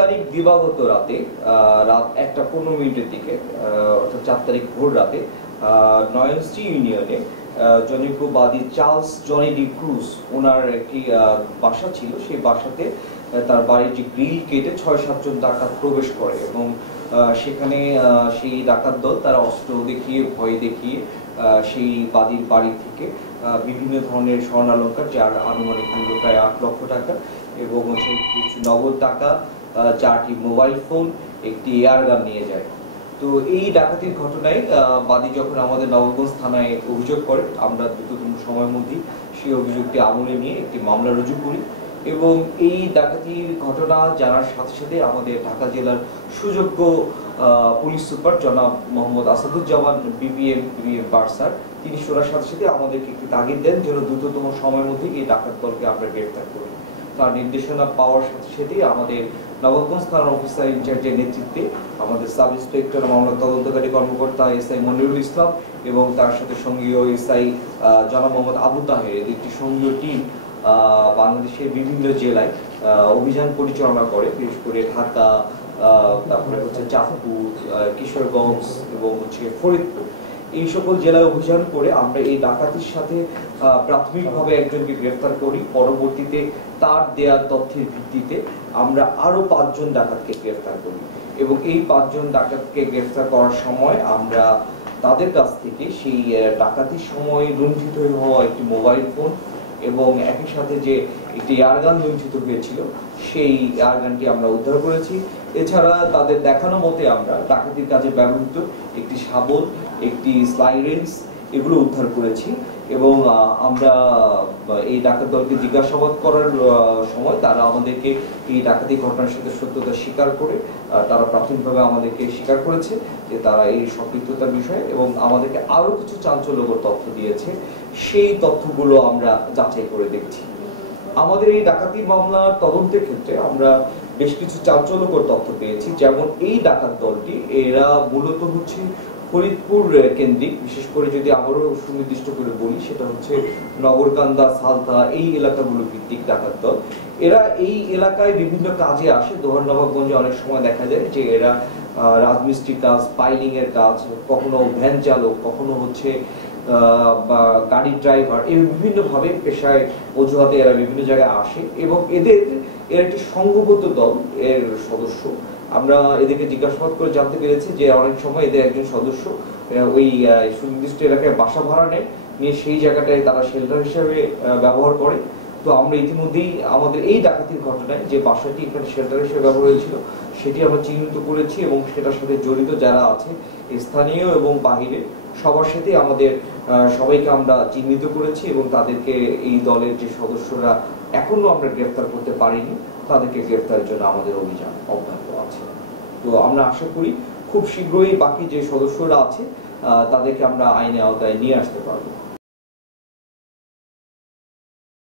তারিখ দিবাগত রাতে রাত 1:15 দিকে অর্থাৎ 4 তারিখ ভোর রাতে নয়নস্টি ইউনিয়নে জনৈকবাদী চার্লস জনি ডি ক্রুজ ওনার একটি বাসা ছিল। সেই বাসাতে তার বাড়ির যে গ্রিল কেটে 6-7 জন ডাকাত প্রবেশ করে এবং সেখানে সেই ডাকাত দল তারা অস্ত্র দেখিয়ে ভয় দেখিয়ে সেই বাদীর বাড়ি থেকে বিভিন্ন ধরনের স্বর্ণালঙ্কার, যার আনুমানিক মূল্য প্রায় 8 লক্ষ টাকা এবং কিছু নগদ টাকা, 4টি মোবাইল ফোন, একটি এয়ারগান নিয়ে যায়। তো এই ডাকাতির ঘটনায় বাদী যখন আমাদের নবাবগঞ্জ থানায় অভিযোগ করে, আমরা দ্রুততম সময়ের মধ্যেই সেই অভিযোগটি আমলে নিয়ে একটি মামলা রুজু করি এবং এই ডাকাতির ঘটনা জানার সাথে সাথে আমাদের ঢাকা জেলার সুযোগ্য পুলিশ সুপার জনাব মোহাম্মদ আসাদুজ্জামান বিপিএম বার্সার তিনি শোনার সাথে সাথে আমাদেরকে একটি তাগিদ দেন যেন দ্রুততম সময়ের মধ্যে এই ডাকাত দলকে আমরা গ্রেফতার করি। তার নির্দেশনা পাওয়ার সাথে সাথে আমাদের নবাবগঞ্জ থানার অফিসার ইনচার্জের নেতৃত্বে আমাদের সাব ইন্সপেক্টর মামলা তদন্তকারী কর্মকর্তা এসআই মনিরুল ইসলাম এবং তার সাথে সঙ্গীয় এসআই জনাব মোহাম্মদ আবু তাহের একটি সঙ্গীয় টিম বাংলাদেশের বিভিন্ন জেলায় অভিযান পরিচালনা করে, বিশেষ করে ঢাকা, তারপরে চাঁদপুর, কিশোরগঞ্জ এবং ফরিদপুর, এই সকল জেলায় অভিযান করে আমরা এই ডাকাতির সাথে প্রাথমিকভাবে একজনকে গ্রেফতার করি। পরবর্তীতে তার দেয়া তথ্যের ভিত্তিতে আমরা আরো 5 জন ডাকাতকে গ্রেফতার করি এবং এই 5 জন ডাকাতকে গ্রেফতার করার সময় আমরা তাদের কাছ থেকে সেই ডাকাতির সময় লুণ্ঠিত হওয়া একটি মোবাইল ফোন এবং একই সাথে যে একটি এয়ারগান লুণ্ঠিত হয়েছিল সেই এয়ারগানটি আমরা উদ্ধার করেছি। এছাড়া তাদের দেখানো মতে আমরা ডাকাতির কাজে ব্যবহৃত একটি শাবল, একটি স্লাইরেন্স এগুলো উদ্ধার করেছি এবং আমরা এই ডাকাত দলকে জিজ্ঞাসাবাদ করার সময় তারা আমাদেরকে এই ডাকাতি ঘটনার সাথে সত্যতা স্বীকার করে তারা প্রাথমিকভাবে আমাদেরকে স্বীকার করেছে যে তারা এই সম্পৃক্ততার বিষয়ে এবং আমাদেরকে আরো কিছু চাঞ্চল্যকর তথ্য দিয়েছে। সেই তথ্যগুলো আমরা যাচাই করে দেখছি। আমাদের এই ডাকাতি মামলার তদন্তের ক্ষেত্রে আমরা বেশ কিছু চাঞ্চল্যকর তথ্য পেয়েছি। যেমন এই ডাকাত দলটি এরা মূলত ফরিদপুর কেন্দ্রিক, বিশেষ করে যদি আবারও সুনির্দিষ্ট করে বলি সেটা নগরকান্দা, সালতা এই এলাকাগুলো ভিত্তিক ডাকাত দল। এরা এই এলাকায় বিভিন্ন কাজে আসে। দোহার নবাবগঞ্জে অনেক সময় দেখা যায় যে এরা রাজমিস্ত্রি কাজ, পাইলিং এর কাজ, কখনো ভ্যান চালক, কখনো গাড়ির ড্রাইভার, এই বিভিন্নভাবে পেশায় অজুহাতে এরা বিভিন্ন জায়গায় আসে এবং এরা একটি সংঘবদ্ধ দল এর সদস্য। আমরা এদেরকে জিজ্ঞাসাবাদ করে জানতে পেরেছি যে অনেক সময় এদের একজন সদস্য ওই সুনির্দিষ্ট এলাকায় বাসা ভাড়া নিয়ে সেই জায়গাটায় তারা শেল্টার হিসেবে ব্যবহার করে। তো আমরা ইতিমধ্যেই আমাদের এই ডাকাতির ঘটনায় যে বাসাটি এখানে শেল্টার হিসেবে ব্যবহার হয়েছিল সেটি আমরা চিহ্নিত করেছি এবং সেটার সাথে জড়িত যারা আছে স্থানীয় এবং বাহিরে সবার সাথে আমাদের সবাইকে আমরা চিহ্নিত করেছি এবং তাদেরকে এই দলের যে সদস্যরা এখনো আমরা গ্রেফতার করতে পারিনি তাদেরকে গ্রেফতারের জন্য আমাদের অভিযান অব্যাহত আছে। তো আমরা আশা করি খুব শীঘ্রই বাকি যে সদস্যরা আছে তাদেরকে আমরা আইনের আওতায় নিয়ে আসতে পারবো।